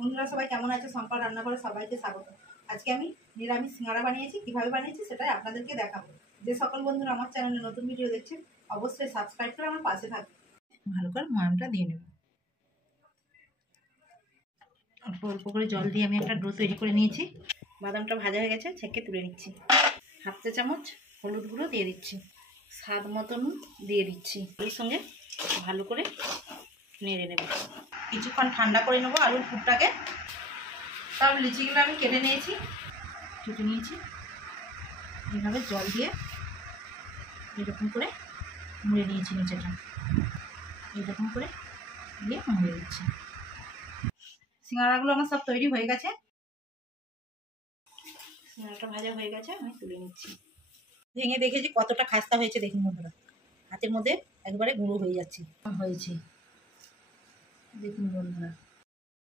বন্ধুরা সবাই কেমন আছে? সম্পা রান্নাঘরে সবাইকে স্বাগত। আজকে আমি নিরামিষ সিঙ্গারা বানিয়েছি। কিভাবে বানিয়েছি সেটাই আপনাদেরকে দেখাবো। যে সকল বন্ধুরা আমার চ্যানেলে নতুন ভিডিও দেখছেন অবশ্যই সাবস্ক্রাইব করে আমার পাশে থাকবে। ভালো করে ময়ামটা দিয়ে নেব। অল্প অল্প করে জল দিয়ে আমি একটা ডো তৈরি করে নিয়েছি। বাদামটা ভাজা হয়ে গেছে, ছেঁকে তুলে নিচ্ছি। হাফ চা চামচ হলুদ গুঁড়ো দিয়ে দিচ্ছি, স্বাদ মতন দিয়ে দিচ্ছি। এর সঙ্গে ভালো করে নেড়ে নেব। কিছুক্ষণ ঠান্ডা করে নেবো আলুর পুরটাকে। তারপর লিচিগুলো আমি কেটে নিয়েছি, এইভাবে জল দিয়ে এরকম করে মুড়ে নিয়েছি। নিচেটা এরকম করে দিয়ে মুড়ে দিচ্ছি। সিঙ্গারাগুলো আমার সব তৈরি হয়ে গেছে। সিঙ্গারাটা ভাজা হয়ে গেছে, আমি তুলে নিচ্ছি। ভেঙে দেখেছি কতটা খাস্তা হয়েছে, দেখুন বন্ধুরা, হাতের মধ্যে একবারে গুঁড়ো হয়ে যাচ্ছে। দেখুন বন্ধুরা।